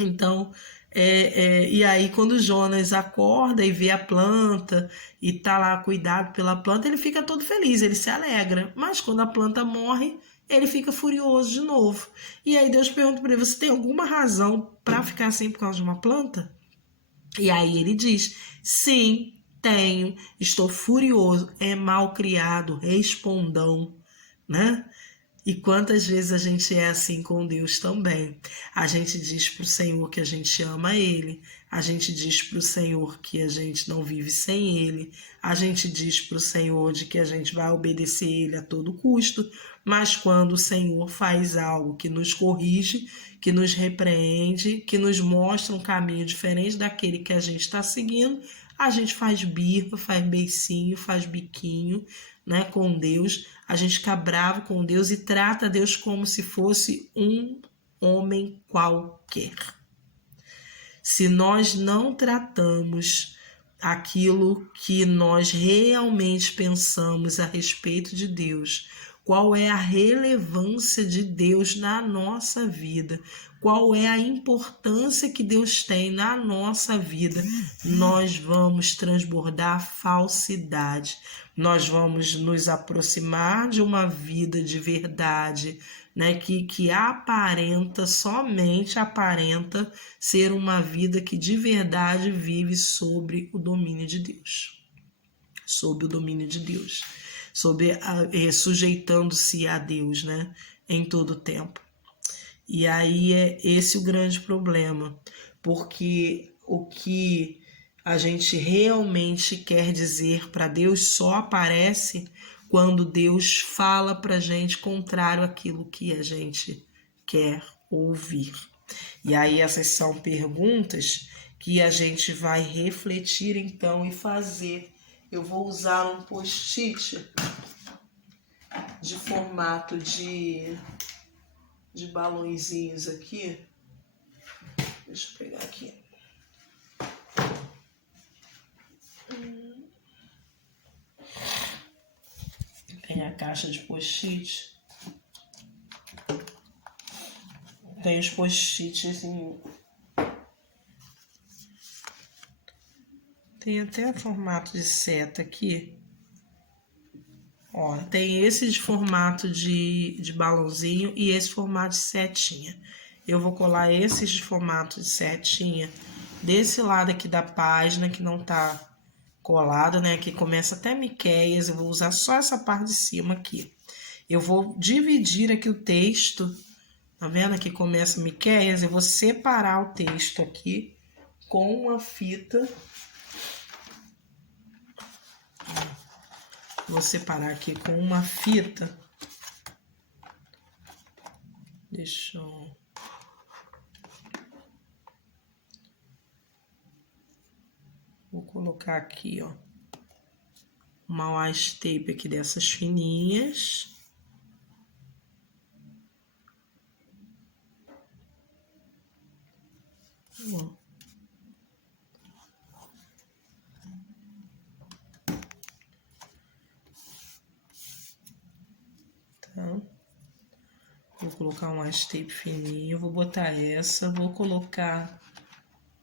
Então, e aí quando Jonas acorda e vê a planta e tá lá cuidado pela planta, ele fica todo feliz, ele se alegra. Mas quando a planta morre, ele fica furioso de novo. E aí Deus pergunta para ele: você tem alguma razão para ficar assim por causa de uma planta? E aí ele diz: sim, tenho, estou furioso, é mal criado, respondão, né? E quantas vezes a gente é assim com Deus também? A gente diz para o Senhor que a gente ama Ele, a gente diz para o Senhor que a gente não vive sem Ele, a gente diz para o Senhor de que a gente vai obedecer Ele a todo custo, mas quando o Senhor faz algo que nos corrige, que nos repreende, que nos mostra um caminho diferente daquele que a gente está seguindo, A gente faz birra, faz beicinho, faz biquinho, né, com Deus. A gente fica bravo com Deus e trata Deus como se fosse um homem qualquer. Se nós não tratamos aquilo que nós realmente pensamos a respeito de Deus, qual é a relevância de Deus na nossa vida, qual é a importância que Deus tem na nossa vida, nós vamos transbordar falsidade, nós vamos nos aproximar de uma vida de verdade, né, que aparenta, somente aparenta ser uma vida que de verdade vive sobre o domínio de Deus. Sob o domínio de Deus. Sujeitando-se a Deus, né, em todo o tempo. E aí é esse o grande problema, porque o que a gente realmente quer dizer para Deus só aparece quando Deus fala para a gente contrário àquilo que a gente quer ouvir. E aí essas são perguntas que a gente vai refletir então e fazer. Eu vou usar um post-it de formato de balõezinhos aqui. Deixa eu pegar aqui. Tem a caixa de post-it. Tem os post-its. Tem até formato de seta aqui. Ó, tem esse de formato de balãozinho e esse formato de setinha. Eu vou colar esses de formato de setinha desse lado aqui da página que não tá colado, né? Que começa até Miqueias. Eu vou usar só essa parte de cima aqui. Eu vou dividir aqui o texto. Tá vendo? Aqui começa Miqueias. Eu vou separar o texto aqui com uma fita. Vou separar aqui com uma fita. Deixa eu... Vou colocar aqui, ó, uma washi tape aqui dessas fininhas. Ó. Tá. Vou colocar um washi tape fininho, vou botar essa, vou colocar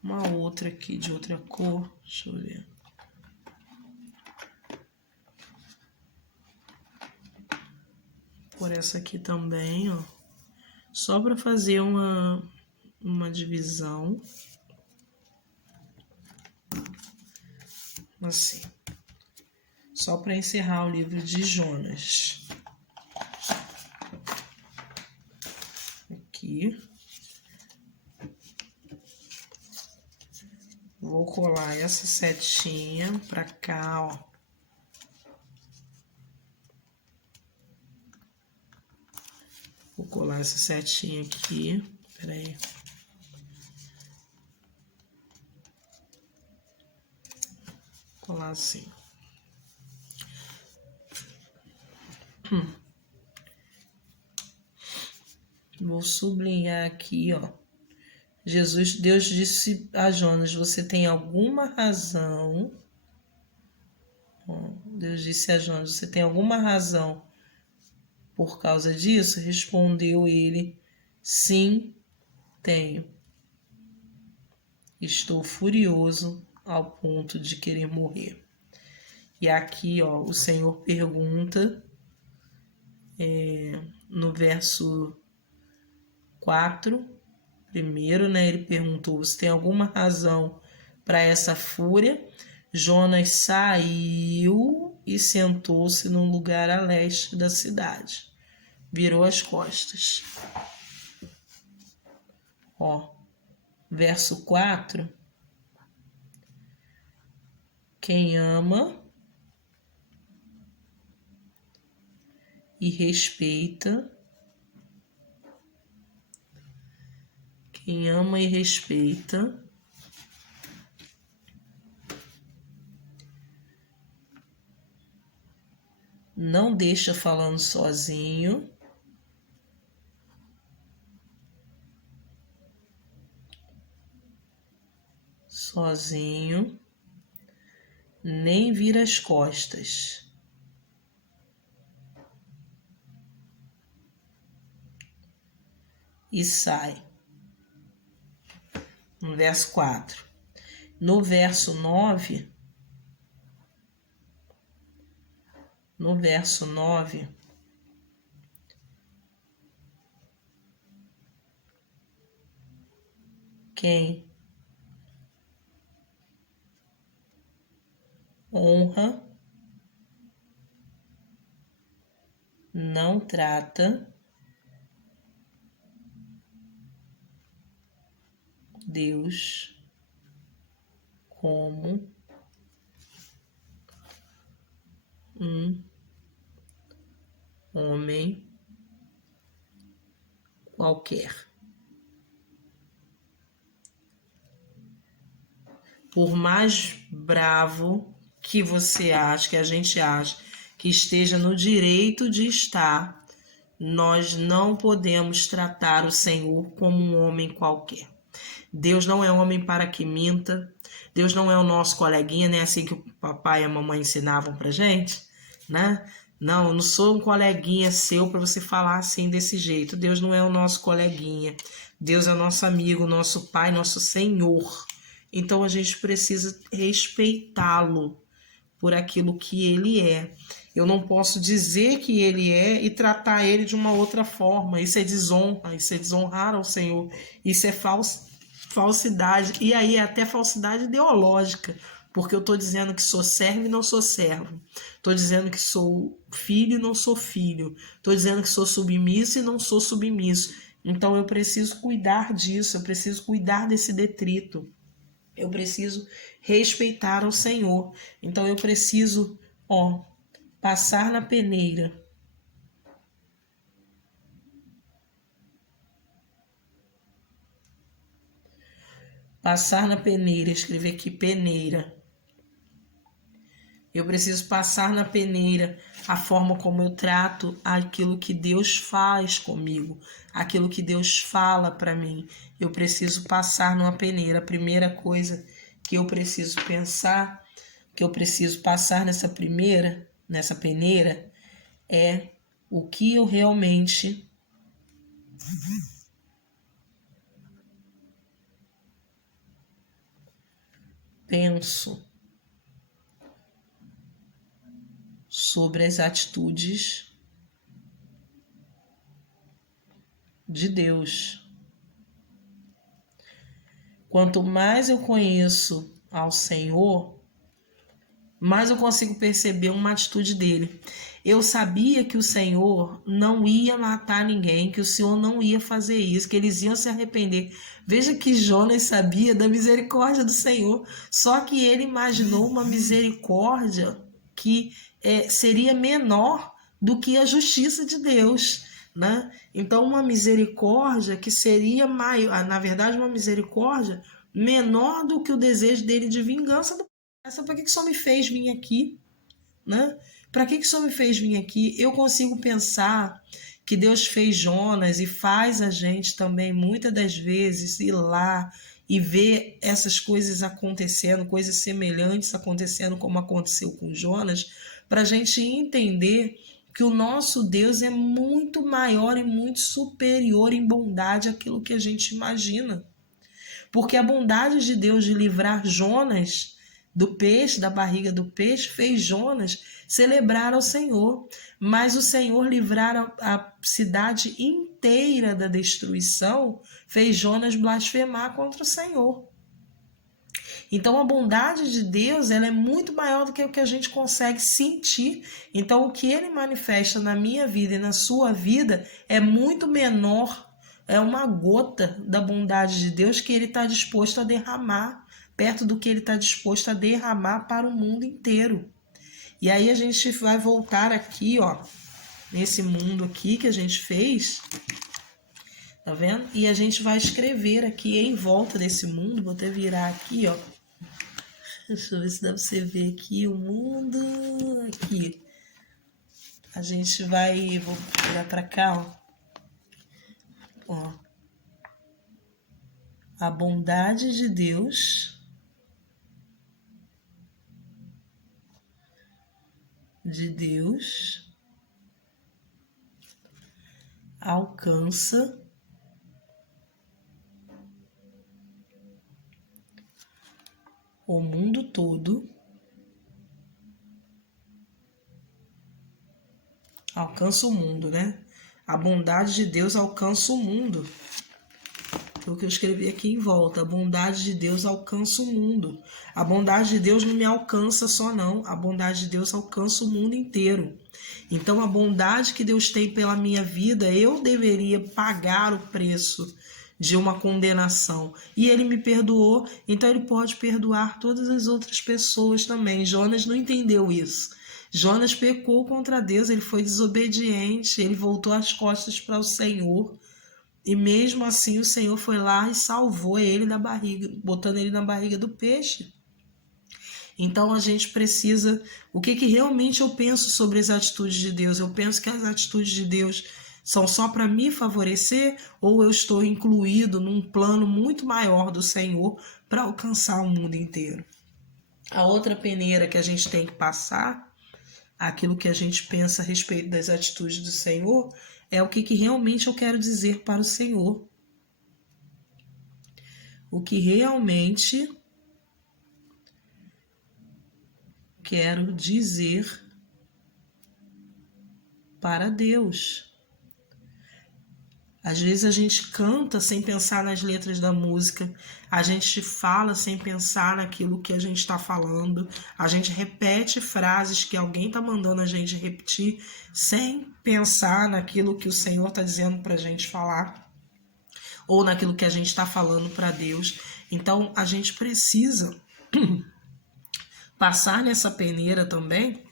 uma outra aqui de outra cor, deixa eu ver. Por essa aqui também, ó, só para fazer uma divisão, assim, só para encerrar o livro de Jonas. Aqui. Vou colar essa setinha pra cá, ó. Vou colar essa setinha aqui. Pera aí. Colar assim. Vou sublinhar aqui, ó. Deus disse a Jonas, você tem alguma razão? Deus disse a Jonas, você tem alguma razão por causa disso? Respondeu ele, sim, tenho. Estou furioso ao ponto de querer morrer. E aqui, ó, o Senhor pergunta, no verso 4, primeiro, né, ele perguntou, você tem alguma razão para essa fúria? Jonas saiu e sentou-se num lugar a leste da cidade. Virou as costas. Ó, verso 4. Quem ama e respeita. Quem ama e respeita Não deixa falando sozinho. Sozinho. Nem vira as costas. E sai. No verso 4. No verso 9, quem honra não trata Deus como um homem qualquer. Por mais bravo que você acha, que a gente acha, que esteja no direito de estar, nós não podemos tratar o Senhor como um homem qualquer. Deus não é homem para que minta. Deus não é o nosso coleguinha, né? Assim que o papai e a mamãe ensinavam pra gente, né? Não, eu não sou um coleguinha seu para você falar assim desse jeito. Deus não é o nosso coleguinha. Deus é o nosso amigo, nosso pai, nosso Senhor. Então a gente precisa respeitá-lo por aquilo que ele é. Eu não posso dizer que ele é e tratar ele de uma outra forma. Isso é desonra, isso é desonrar ao Senhor. Isso é falsidade. E aí é até falsidade ideológica. Porque eu estou dizendo que sou servo e não sou servo. Estou dizendo que sou filho e não sou filho. Estou dizendo que sou submisso e não sou submisso. Então eu preciso cuidar disso, eu preciso cuidar desse detrito. Eu preciso respeitar ao Senhor. Então eu preciso, passar na peneira. Passar na peneira, escrever aqui peneira. Eu preciso passar na peneira a forma como eu trato aquilo que Deus faz comigo, aquilo que Deus fala para mim. Eu preciso passar numa peneira. A primeira coisa que eu preciso pensar, que eu preciso passar nessa peneira, é o que eu realmente penso sobre as atitudes de Deus. Quanto mais eu conheço ao Senhor, mais eu consigo perceber uma atitude dele. Eu sabia que o Senhor não ia matar ninguém, que o Senhor não ia fazer isso, que eles iam se arrepender. Veja que Jonas sabia da misericórdia do Senhor, só que ele imaginou uma misericórdia que seria menor do que a justiça de Deus, né? Então uma misericórdia que seria maior, na verdade uma misericórdia menor do que o desejo dele de vingança. Para que o Senhor me fez vir aqui, né? Para que o Senhor me fez vir aqui? Eu consigo pensar que Deus fez Jonas e faz a gente também muitas das vezes ir lá e ver essas coisas acontecendo, coisas semelhantes acontecendo como aconteceu com Jonas, para a gente entender que o nosso Deus é muito maior e muito superior em bondade àquilo que a gente imagina. Porque a bondade de Deus de livrar Jonas do peixe, da barriga do peixe, fez Jonas celebrar ao Senhor. Mas o Senhor livrar a cidade inteira da destruição fez Jonas blasfemar contra o Senhor. Então a bondade de Deus, ela é muito maior do que o que a gente consegue sentir. Então o que ele manifesta na minha vida e na sua vida é muito menor, é uma gota da bondade de Deus que ele está disposto a derramar, perto do que ele está disposto a derramar para o mundo inteiro. E aí a gente vai voltar aqui, nesse mundo aqui que a gente fez, tá vendo? E a gente vai escrever aqui em volta desse mundo, vou até virar aqui, Deixa eu ver se dá pra você ver aqui o mundo, aqui. A gente vai... Vou virar para cá, ó. A bondade de Deus alcança o mundo todo, alcança o mundo, né? A bondade de Deus alcança o mundo. Foi o que eu escrevi aqui em volta. A bondade de Deus alcança o mundo. A bondade de Deus não me alcança só, não. A bondade de Deus alcança o mundo inteiro. Então, a bondade que Deus tem pela minha vida, eu deveria pagar o preço de uma condenação. E Ele me perdoou, então Ele pode perdoar todas as outras pessoas também. Jonas não entendeu isso. Jonas pecou contra Deus, ele foi desobediente, ele voltou as costas para o Senhor. E mesmo assim o Senhor foi lá e salvou ele da barriga, botando ele na barriga do peixe. Então a gente precisa... O que realmente eu penso sobre as atitudes de Deus? Eu penso que as atitudes de Deus são só para me favorecer, ou eu estou incluído num plano muito maior do Senhor para alcançar o mundo inteiro? A outra peneira que a gente tem que passar, aquilo que a gente pensa a respeito das atitudes do Senhor, é o que realmente eu quero dizer para o Senhor. O que realmente quero dizer para Deus. Às vezes a gente canta sem pensar nas letras da música, a gente fala sem pensar naquilo que a gente está falando, a gente repete frases que alguém está mandando a gente repetir sem pensar naquilo que o Senhor está dizendo para a gente falar, ou naquilo que a gente está falando para Deus. Então a gente precisa passar nessa peneira também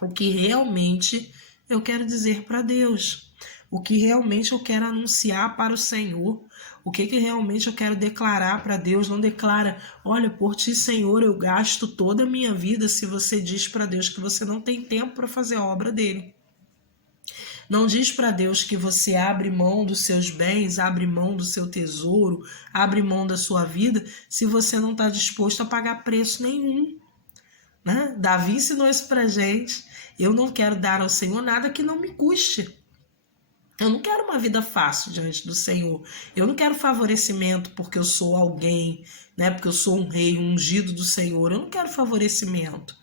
o que realmente eu quero dizer para Deus, o que realmente eu quero anunciar para o Senhor, o que realmente eu quero declarar para Deus. Não declara: olha, por ti, Senhor, eu gasto toda a minha vida, se você diz para Deus que você não tem tempo para fazer a obra dele. Não diz para Deus que você abre mão dos seus bens, abre mão do seu tesouro, abre mão da sua vida, se você não está disposto a pagar preço nenhum. Né? Davi ensinou isso pra gente. Eu não quero dar ao Senhor nada que não me custe. Eu não quero uma vida fácil diante do Senhor. Eu não quero favorecimento porque eu sou alguém, né? Porque eu sou um rei, um ungido do Senhor. Eu não quero favorecimento,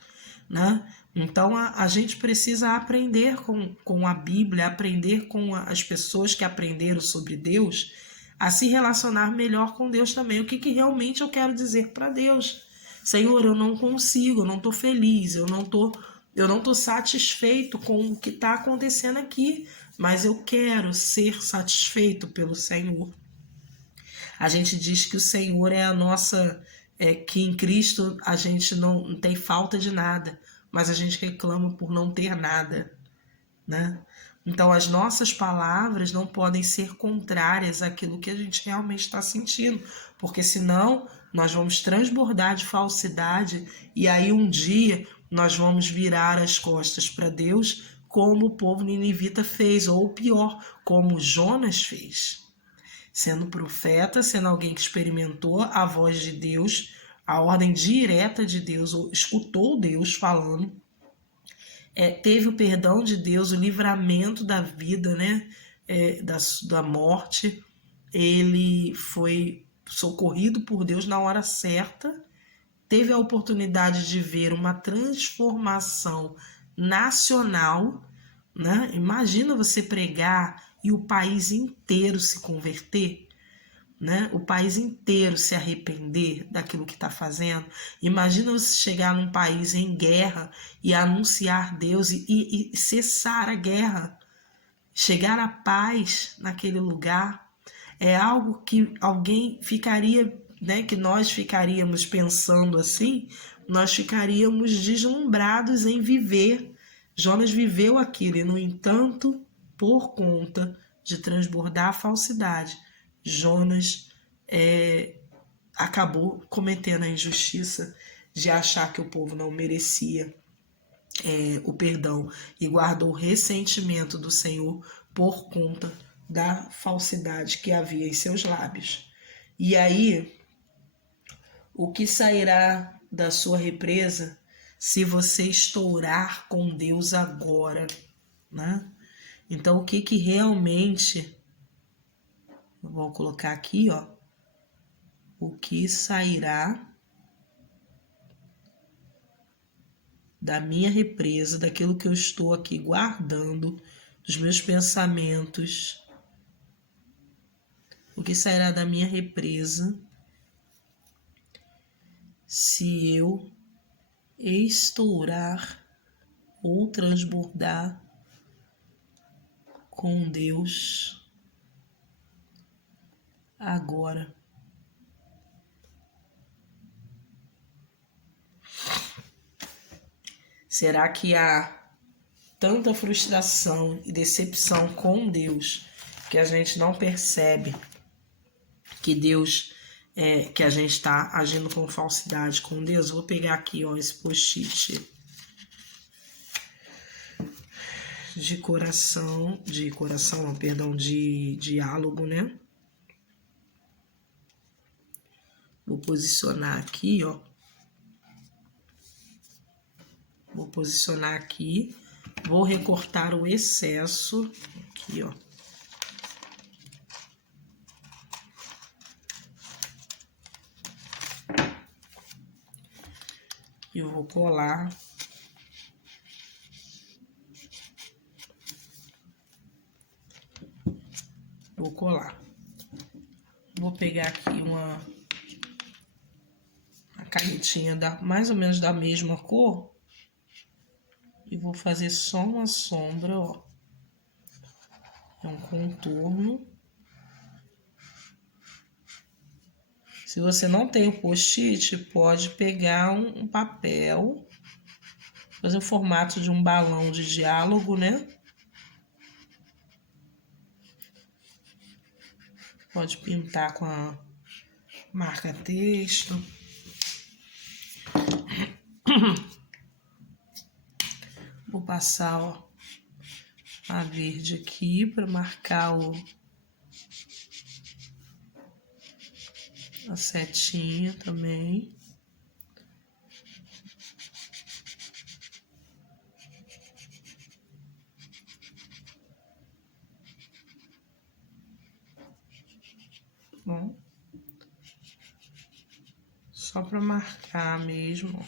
né? Então a gente precisa aprender com a Bíblia, aprender com as pessoas que aprenderam sobre Deus, a se relacionar melhor com Deus também. O que realmente eu quero dizer para Deus? Senhor, eu não consigo, eu não estou feliz, eu não tô satisfeito com o que está acontecendo aqui, mas eu quero ser satisfeito pelo Senhor. A gente diz que o Senhor é a nossa, que em Cristo a gente não tem falta de nada, mas a gente reclama por não ter nada, né? Então as nossas palavras não podem ser contrárias àquilo que a gente realmente está sentindo, porque senão nós vamos transbordar de falsidade e aí um dia nós vamos virar as costas para Deus, como o povo ninivita fez, ou pior, como Jonas fez. Sendo profeta, sendo alguém que experimentou a voz de Deus, a ordem direta de Deus, ou escutou Deus falando, teve o perdão de Deus, o livramento da vida, né? Da morte. Ele foi socorrido por Deus na hora certa, teve a oportunidade de ver uma transformação nacional, né? Imagina você pregar e o país inteiro se converter, né? O país inteiro se arrepender daquilo que está fazendo. Imagina você chegar num país em guerra e anunciar Deus e cessar a guerra, chegar à paz naquele lugar. É algo que alguém ficaria, né, que nós ficaríamos pensando assim, nós ficaríamos deslumbrados em viver. Jonas viveu aquilo e, no entanto, por conta de transbordar a falsidade, Jonas acabou cometendo a injustiça de achar que o povo não merecia o perdão e guardou ressentimento do Senhor por conta da falsidade que havia em seus lábios. E aí, o que sairá da sua represa se você estourar com Deus agora, né? Então, o que realmente, eu vou colocar aqui, ó, o que sairá da minha represa, daquilo que eu estou aqui guardando, dos meus pensamentos, o que sairá da minha represa se eu estourar ou transbordar com Deus agora. Será que há tanta frustração e decepção com Deus que a gente não percebe que Deus que a gente está agindo com falsidade com Deus? Vou pegar aqui, ó, esse post-it de diálogo, né? Vou posicionar aqui, ó. Vou posicionar aqui. Vou recortar o excesso. Aqui, ó. E eu vou colar. Vou colar. Vou pegar aqui uma canetinha mais ou menos da mesma cor. E vou fazer só uma sombra, ó. É um contorno. Se você não tem o post-it, pode pegar um papel, fazer o formato de um balão de diálogo, né? Pode pintar com a marca-texto. Vou passar, ó, a verde aqui para marcar a setinha também. Bom, só para marcar mesmo.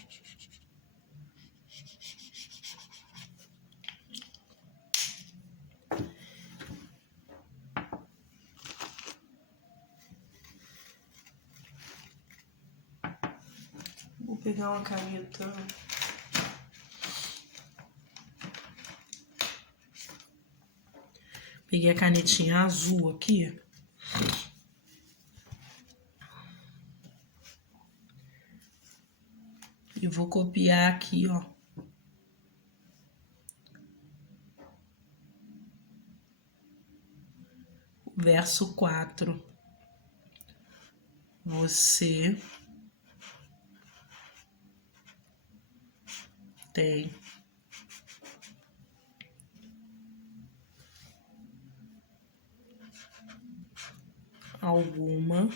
Vou pegar uma caneta. Peguei a canetinha azul aqui. E vou copiar aqui, ó. Verso 4. Você tem alguma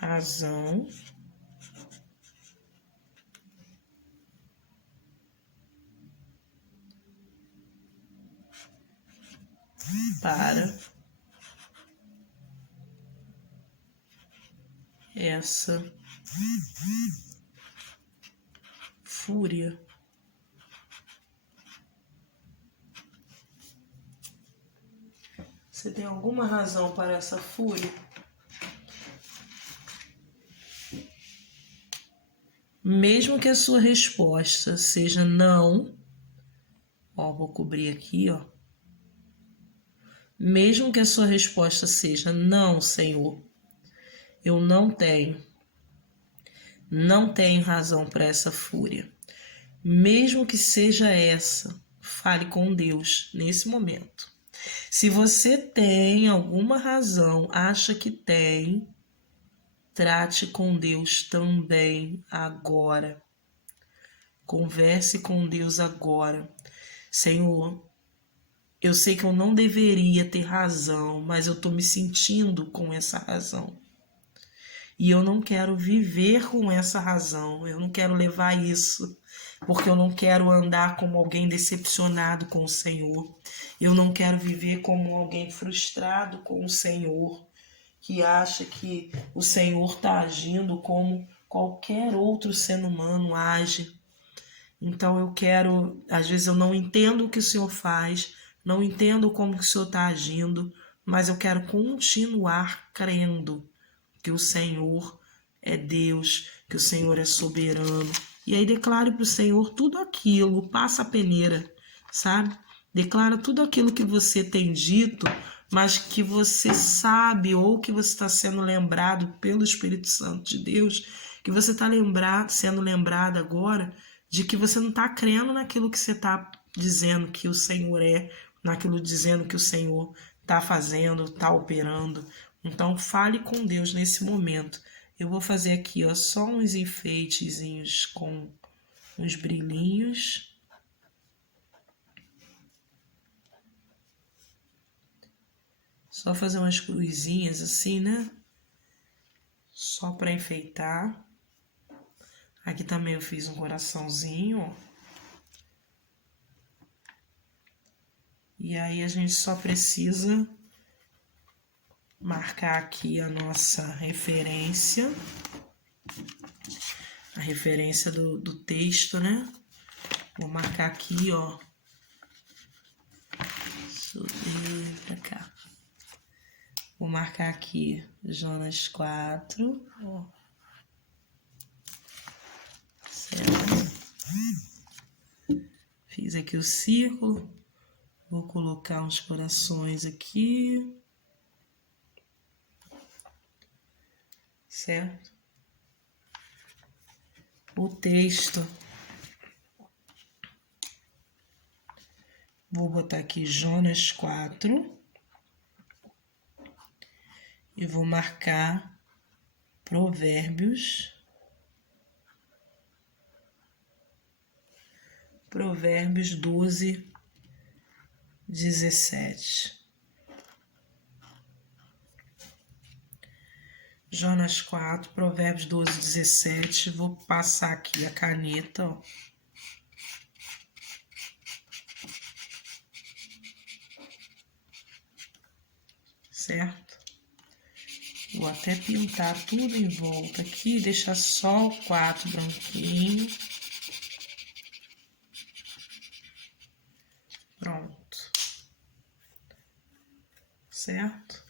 razão para essa fúria. Você tem alguma razão para essa fúria? Mesmo que a sua resposta seja não, ó, vou cobrir aqui, ó. Mesmo que a sua resposta seja não, Senhor, eu não tenho razão para essa fúria. Mesmo que seja essa, fale com Deus nesse momento. Se você tem alguma razão, acha que tem, Trate com Deus também agora. Converse com Deus agora. Senhor, eu sei que eu não deveria ter razão, mas eu estou me sentindo com essa razão. E eu não quero viver com essa razão. Eu não quero levar isso, porque eu não quero andar como alguém decepcionado com o Senhor. Eu não quero viver como alguém frustrado com o Senhor, que acha que o Senhor está agindo como qualquer outro ser humano age. Então eu quero, às vezes eu não entendo o que o Senhor faz, não entendo como que o Senhor está agindo, mas eu quero continuar crendo que o Senhor é Deus, que o Senhor é soberano. E aí declare para o Senhor tudo aquilo, passa a peneira, sabe? Declara tudo aquilo que você tem dito, mas que você sabe ou que você está sendo lembrado pelo Espírito Santo de Deus, que você está sendo lembrado agora de que você não está crendo naquilo que você está dizendo que o Senhor é, naquilo dizendo que o Senhor está fazendo, está operando. Então fale com Deus nesse momento. Eu vou fazer aqui, ó, só uns enfeitezinhos com uns brilhinhos. Só fazer umas cruzinhas assim, né? Só para enfeitar. Aqui também eu fiz um coraçãozinho, ó. E aí a gente só precisa marcar aqui a nossa referência. A referência do texto, né? Vou marcar aqui, ó. Subir pra cá. Vou marcar aqui Jonas 4. Ó. Certo? Fiz aqui o círculo. Vou colocar uns corações aqui. Certo? O texto. Vou botar aqui Jonas 4. E vou marcar Provérbios. Provérbios 12, 17. Jonas 4, Provérbios 12, 17. Vou passar aqui a caneta, ó. Certo? Vou até pintar tudo em volta aqui, deixar só o 4 branquinho. Pronto. Certo?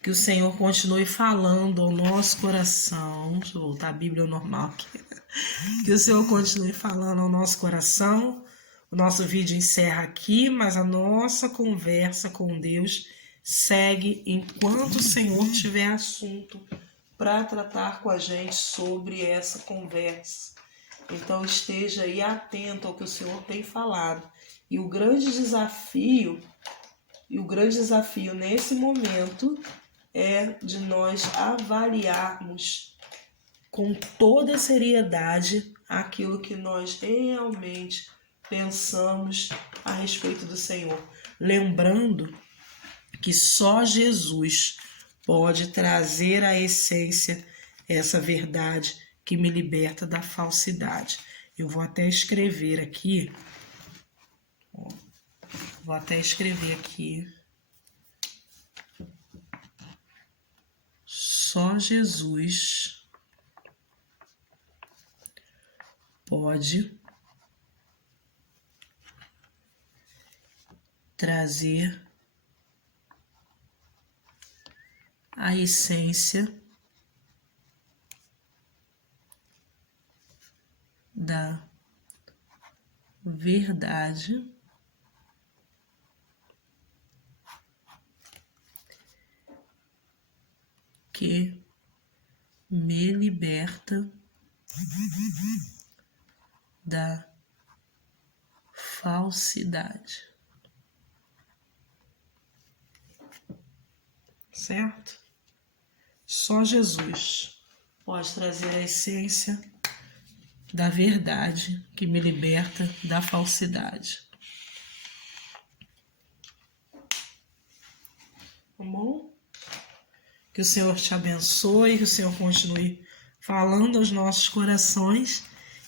Que o Senhor continue falando ao nosso coração. Deixa eu voltar a Bíblia ao normal aqui. Que o Senhor continue falando ao nosso coração. O nosso vídeo encerra aqui, mas a nossa conversa com Deus segue enquanto o Senhor tiver assunto para tratar com a gente sobre essa conversa. Então esteja aí atento ao que o Senhor tem falado. E o grande desafio nesse momento é de nós avaliarmos com toda seriedade aquilo que nós realmente pensamos a respeito do Senhor. Lembrando que só Jesus pode trazer à essência essa verdade que me liberta da falsidade. Eu vou até escrever aqui. Só Jesus pode trazer a essência da verdade que me liberta da falsidade. Certo? Só Jesus pode trazer a essência da verdade que me liberta da falsidade. Tá bom? Que o Senhor te abençoe, que o Senhor continue falando aos nossos corações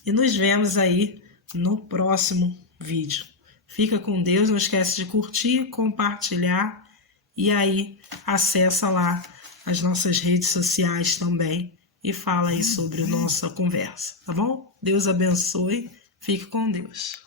e nos vemos aí no próximo vídeo. Fica com Deus, não esquece de curtir, compartilhar e aí acessa lá as nossas redes sociais também e fala aí sobre a nossa conversa, tá bom? Deus abençoe, fique com Deus.